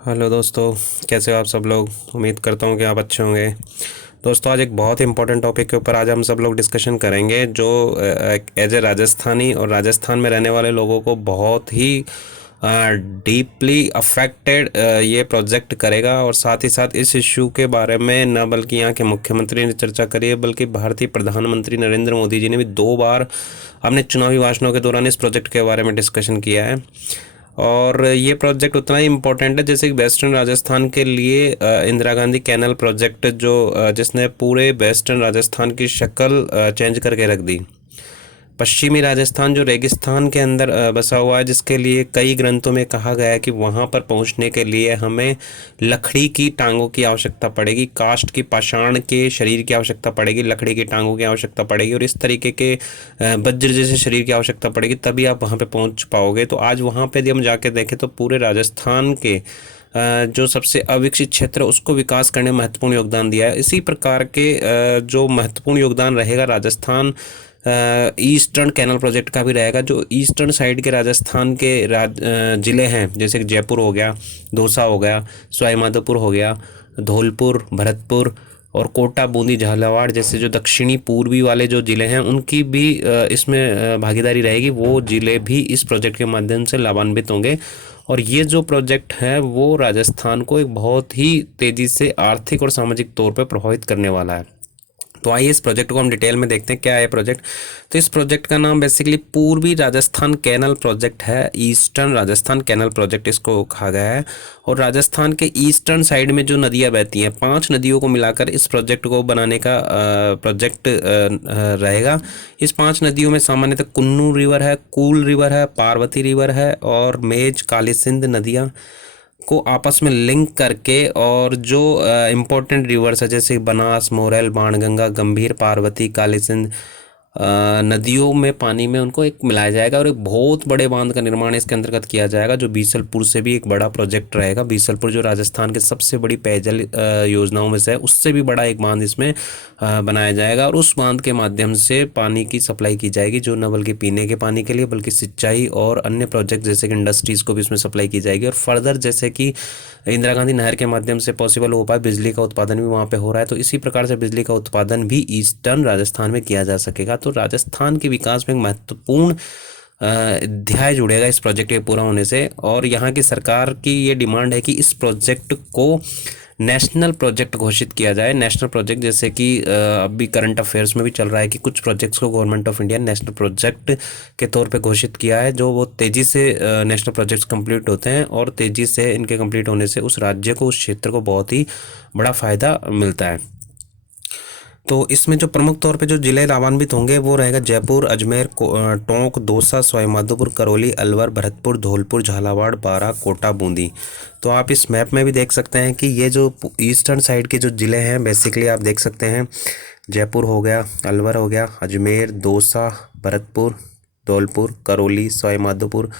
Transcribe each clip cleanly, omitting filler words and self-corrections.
Hello दोस्तों। कैसे हो आप सब लोग? उम्मीद करता हूँ कि आप अच्छे होंगे। दोस्तों, आज एक बहुत इंपॉर्टट टॉपिक के ऊपर आज हम सब लोग डिस्कशन करेंगे जो एज ए राजस्थानी और राजस्थान में रहने वाले लोगों को बहुत ही डीपली अफेक्टेड ये प्रोजेक्ट करेगा। और साथ ही साथ इस इशू के बारे में न बल्कि यहाँ के मुख्यमंत्री ने चर्चा करी है, बल्कि भारतीय प्रधानमंत्री नरेंद्र मोदी जी ने भी 2 बार अपने चुनावी भाषणों के दौरान इस प्रोजेक्ट के बारे में डिस्कशन किया है। और ये प्रोजेक्ट उतना ही इम्पोर्टेंट है जैसे कि वेस्टर्न राजस्थान के लिए इंदिरा गांधी कैनल प्रोजेक्ट जो जिसने पूरे वेस्टर्न राजस्थान की शक्ल चेंज करके रख दी। पश्चिमी राजस्थान जो रेगिस्तान के अंदर बसा हुआ है, जिसके लिए कई ग्रंथों में कहा गया है कि वहाँ पर पहुँचने के लिए हमें लकड़ी की टांगों की आवश्यकता पड़ेगी, काष्ठ की पाषाण के शरीर की आवश्यकता पड़ेगी, लकड़ी की टांगों की आवश्यकता पड़ेगी और इस तरीके के वज्र जैसे शरीर की आवश्यकता पड़ेगी, तभी आप वहाँ पे पहुँच पाओगे। तो आज वहाँ पे यदि हम जाके देखें तो पूरे राजस्थान के जो सबसे अविकसित क्षेत्र है उसको विकास करने में महत्वपूर्ण योगदान दिया है। इसी प्रकार के जो महत्वपूर्ण योगदान रहेगा राजस्थान ईस्टर्न कैनल प्रोजेक्ट का भी रहेगा। जो ईस्टर्न साइड के राजस्थान के ज़िले हैं, जैसे कि जयपुर हो गया, दौसा हो गया, सवाई माधोपुर हो गया, धौलपुर, भरतपुर और कोटा, बूंदी, झालावाड़ जैसे जो दक्षिणी पूर्वी वाले जो ज़िले हैं उनकी भी इसमें भागीदारी रहेगी। वो ज़िले भी इस प्रोजेक्ट के माध्यम से लाभान्वित होंगे। और ये जो प्रोजेक्ट है वो राजस्थान को एक बहुत ही तेज़ी से आर्थिक और सामाजिक तौर पर प्रभावित करने वाला है। तो आइए इस प्रोजेक्ट को हम डिटेल में देखते हैं क्या है प्रोजेक्ट। तो इस प्रोजेक्ट का नाम बेसिकली पूर्वी राजस्थान कैनल प्रोजेक्ट है। ईस्टर्न राजस्थान कैनल प्रोजेक्ट इसको कहा गया है। और राजस्थान के ईस्टर्न साइड में जो नदियां बहती हैं, 5 नदियों को मिलाकर इस प्रोजेक्ट को बनाने का प्रोजेक्ट रहेगा। इस 5 नदियों में सामान्यतः कुन्नू रिवर है, कूल रिवर है, पार्वती रिवर है और मेज, काली सिंध नदियाँ को आपस में लिंक करके, और जो इम्पोर्टेंट रिवर्स है जैसे बनास, मोरेल, बाणगंगा, गंभीर, पार्वती, काली सिंध नदियों में पानी में उनको एक मिलाया जाएगा और एक बहुत बड़े बांध का निर्माण इसके अंतर्गत किया जाएगा, जो बीसलपुर से भी एक बड़ा प्रोजेक्ट रहेगा। बीसलपुर जो राजस्थान के सबसे बड़ी पेयजल योजनाओं में से है, उससे भी बड़ा एक बांध इसमें बनाया जाएगा और उस बांध के माध्यम से पानी की सप्लाई की जाएगी, जो न बल्कि पीने के पानी के लिए बल्कि सिंचाई और अन्य प्रोजेक्ट जैसे कि इंडस्ट्रीज़ को भी इसमें सप्लाई की जाएगी। और फर्दर जैसे कि इंदिरा गांधी नहर के माध्यम से पॉसिबल हो पाए, बिजली का उत्पादन भी वहाँ पे हो रहा है, तो इसी प्रकार से बिजली का उत्पादन भी ईस्टर्न राजस्थान में किया जा सकेगा। तो राजस्थान के विकास में एक महत्वपूर्ण अध्याय जुड़ेगा इस प्रोजेक्ट के पूरा होने से। और यहाँ की सरकार की ये डिमांड है कि इस प्रोजेक्ट को नेशनल प्रोजेक्ट घोषित किया जाए। नेशनल प्रोजेक्ट जैसे कि अभी करंट अफेयर्स में भी चल रहा है कि कुछ प्रोजेक्ट्स को government of India national project के तौर पे घोषित किया है, जो वो तेज़ी से नेशनल प्रोजेक्ट्स कंप्लीट होते हैं और तेज़ी से इनके कंप्लीट होने से उस राज्य को, उस क्षेत्र को बहुत ही बड़ा फ़ायदा मिलता है। तो इसमें जो प्रमुख तौर पे जो जिले लाभान्वित होंगे वो रहेगा जयपुर, अजमेर, टोंक, दौसा, सवाई माधोपुर, करौली, अलवर, भरतपुर, धौलपुर, झालावाड़, बारां, कोटा, बूंदी। तो आप इस मैप में भी देख सकते हैं कि ये जो ईस्टर्न साइड के जो ज़िले हैं बेसिकली आप देख सकते हैं, जयपुर हो गया, अलवर हो गया, अजमेर, दौसा, भरतपुर, धौलपुर, करौली, सवाई माधोपुर,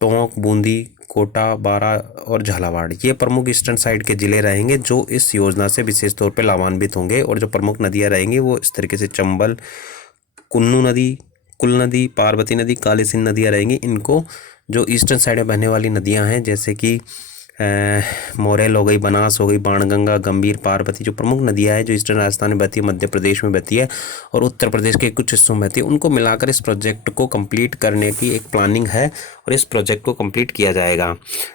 टोंक, बूंदी, कोटा, बारां और झालावाड़, ये प्रमुख ईस्टर्न साइड के ज़िले रहेंगे जो इस योजना से विशेष तौर पे लाभान्वित होंगे। और जो प्रमुख नदियाँ रहेंगी वो इस तरीके से चंबल, कुन्नू नदी, कुल नदी, पार्वती नदी, काली सिंध नदियाँ रहेंगी। इनको जो ईस्टर्न साइड में बहने वाली नदियाँ हैं जैसे कि मोरेल हो गई, बनास हो गई, बाणगंगा, गंभीर, पार्वती, जो प्रमुख नदियाँ हैं जो ईस्टर्न राजस्थान में बहती है, मध्य प्रदेश में बहती है और उत्तर प्रदेश के कुछ हिस्सों में बहती है, उनको मिलाकर इस प्रोजेक्ट को कंप्लीट करने की एक प्लानिंग है और इस प्रोजेक्ट को कंप्लीट किया जाएगा।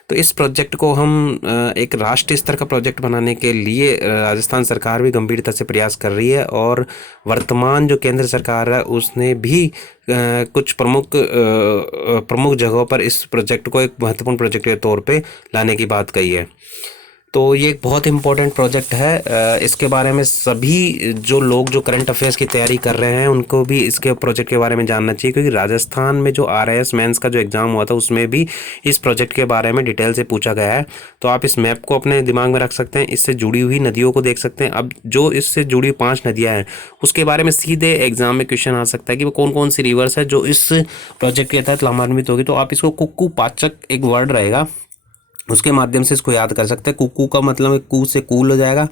तो इस प्रोजेक्ट को हम एक राष्ट्रीय स्तर का प्रोजेक्ट बनाने के लिए राजस्थान सरकार भी गंभीरता से प्रयास कर रही है। और वर्तमान जो केंद्र सरकार है उसने भी कुछ प्रमुख जगहों पर इस प्रोजेक्ट को एक महत्वपूर्ण प्रोजेक्ट के तौर पे लाने की बात कही है। तो ये एक बहुत इंपॉर्टेंट प्रोजेक्ट है। इसके बारे में सभी जो लोग जो करंट अफेयर्स की तैयारी कर रहे हैं उनको भी इसके प्रोजेक्ट के बारे में जानना चाहिए, क्योंकि राजस्थान में जो आरआईएस मेंस का जो एग्ज़ाम हुआ था उसमें भी इस प्रोजेक्ट के बारे में डिटेल से पूछा गया है। तो आप इस मैप को अपने दिमाग में रख सकते हैं, इससे जुड़ी हुई नदियों को देख सकते हैं। अब जो इससे जुड़ी 5 नदियाँ हैं उसके बारे में सीधे एग्जाम में क्वेश्चन आ सकता है कि वो कौन कौन सी रिवर्स है जो इस प्रोजेक्ट के तहत लाभान्वित होगी। तो आप इसको कुक्कू पाचक एक वर्ड रहेगा, उसके माध्यम से इसको याद कर सकते हैं। कुक्कू का मतलब कू से कूल हो जाएगा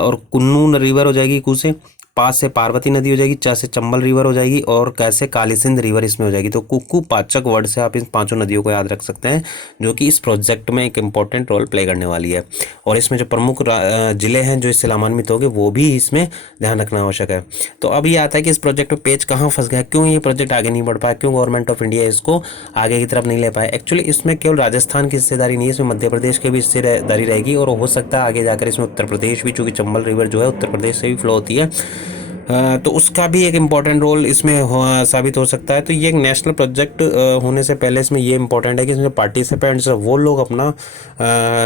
और कुन्नू रिवर हो जाएगी कू से, पास से पार्वती नदी हो जाएगी, च से चंबल रिवर हो जाएगी और क से काली सिंध रिवर इसमें हो जाएगी। तो कुक्कू पाचक वर्ड से आप इन पांचों नदियों को याद रख सकते हैं, जो कि इस प्रोजेक्ट में एक इंपॉर्टेंट रोल प्ले करने वाली है। और इसमें जो प्रमुख जिले हैं जो इससे लाभान्वित होंगे वो भी इसमें ध्यान रखना आवश्यक है। तो अब ये आता है कि इस प्रोजेक्ट में पेच कहाँ फंस गया, क्यों ये प्रोजेक्ट आगे नहीं बढ़ पाया, क्यों गवर्नमेंट ऑफ इंडिया इसको आगे की तरफ नहीं ले पाए। एक्चुअली इसमें केवल राजस्थान की हिस्सेदारी नहीं है, इसमें मध्य प्रदेश की भी हिस्सेदारी रहेगी और हो सकता है आगे जाकर इसमें उत्तर प्रदेश भी, चूंकि चंबल रिवर जो है उत्तर प्रदेश से भी फ्लो होती है, तो उसका भी एक इम्पॉर्टेंट रोल इसमें साबित हो सकता है। तो ये एक नेशनल प्रोजेक्ट होने से पहले इसमें ये इम्पोर्टेंट है कि इसमें पार्टिसिपेंट्स वो लोग अपना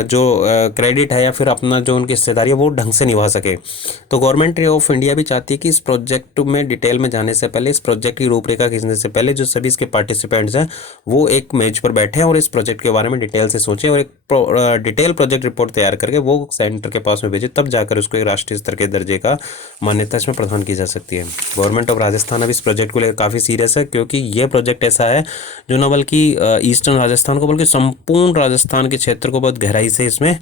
जो क्रेडिट है या फिर अपना जो उनकी हिस्सेदारी है वो ढंग से निभा सके। तो गवर्नमेंट ऑफ इंडिया भी चाहती है कि इस प्रोजेक्ट में डिटेल में जाने से पहले, इस प्रोजेक्ट की रूपरेखा खींचने से पहले, जो सभी इसके पार्टिसिपेंट्स हैं वो एक मेज पर बैठे और इस प्रोजेक्ट के बारे में डिटेल से सोचें और एक डिटेल प्रोजेक्ट रिपोर्ट तैयार करके वो सेंटर के पास में भेजे, तब जाकर उसको एक राष्ट्रीय स्तर के दर्जे का मान्यता इसमें प्रदान की जा सकती है। गवर्नमेंट ऑफ राजस्थान अब इस प्रोजेक्ट को लेकर काफ़ी सीरियस है, क्योंकि ये प्रोजेक्ट ऐसा है जो न बल्कि ईस्टर्न राजस्थान को बल्कि संपूर्ण राजस्थान के क्षेत्र को बहुत गहराई से इसमें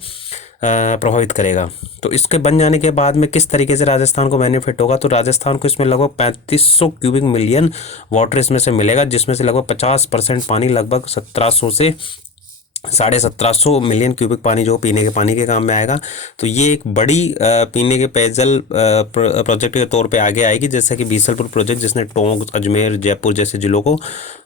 प्रभावित करेगा। तो इसके बन जाने के बाद में किस तरीके से राजस्थान को बेनिफिट होगा, तो राजस्थान को इसमें लगभग 3500 क्यूबिक मिलियन वाटर इसमें से मिलेगा, जिसमें से लगभग 50% पानी, लगभग 1700 से 1750 मिलियन क्यूबिक पानी जो पीने के पानी के काम में आएगा। तो ये एक बड़ी पीने के पेयजल प्रोजेक्ट के तौर पे आगे आएगी, जैसे कि बीसलपुर प्रोजेक्ट जिसने टोंक, अजमेर, जयपुर जैसे जिलों को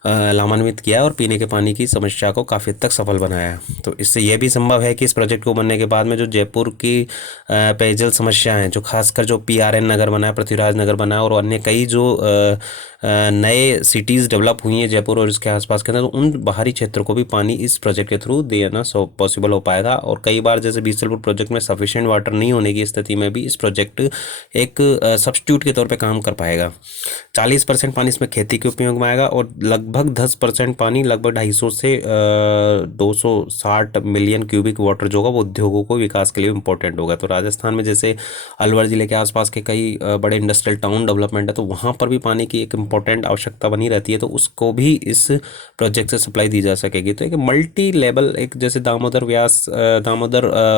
लाभान्वित किया और पीने के पानी की समस्या को काफ़ी हद तक सफल बनाया है। तो इससे यह भी संभव है कि इस प्रोजेक्ट को बनने के बाद में जो जयपुर की पेयजल समस्या हैं, जो खासकर जो PRN नगर बना है, पृथ्वीराज नगर बना है और अन्य कई जो नए सिटीज़ डेवलप हुई हैं जयपुर और इसके आसपास के अंदर, तो उन बाहरी क्षेत्रों को भी पानी इस प्रोजेक्ट के थ्रू देना पॉसिबल हो पाएगा। और कई बार जैसे बीसलपुर प्रोजेक्ट में सफिशिएंट वाटर नहीं होने की स्थिति में भी इस प्रोजेक्ट एक सब्स्टिट्यूट के तौर पे काम कर पाएगा। 40% पानी इसमें खेती के उपयोग में आएगा और लगभग 10% पानी, लगभग 250 से 260 मिलियन क्यूबिक वाटर जो होगा वो उद्योगों को विकास के लिए इंपॉर्टेंट होगा। तो राजस्थान में जैसे अलवर जिले के आसपास के कई बड़े इंडस्ट्रियल टाउन डेवलपमेंट है, तो वहाँ पर भी पानी की एक इंपॉर्टेंट आवश्यकता बनी रहती है, तो उसको भी इस प्रोजेक्ट से सप्लाई दी जा सकेगी। तो एक मल्टी लेवल, एक जैसे दामोदर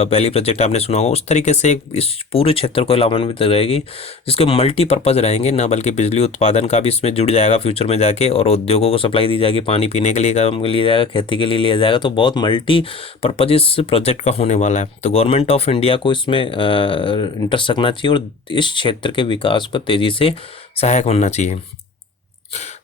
वैली प्रोजेक्ट आपने सुना होगा, उस तरीके से इस पूरे क्षेत्र को लाभान्वित रहेगी, जिसके मल्टीपर्पज़ रहेंगे, ना बल्कि बिजली उत्पादन का भी इसमें जुड़ जाएगा फ्यूचर में जाके, और उद्योगों को सप्लाई दी जाएगी, पानी पीने के लिए काम के लिए जाएगा, खेती के लिए लिया जाएगा। तो बहुत मल्टीपर्पज़ इस प्रोजेक्ट का होने वाला है। तो गवर्नमेंट ऑफ इंडिया को इसमें इंटरेस्ट रखना चाहिए और इस क्षेत्र के विकास को तेज़ी से सहायक होना चाहिए।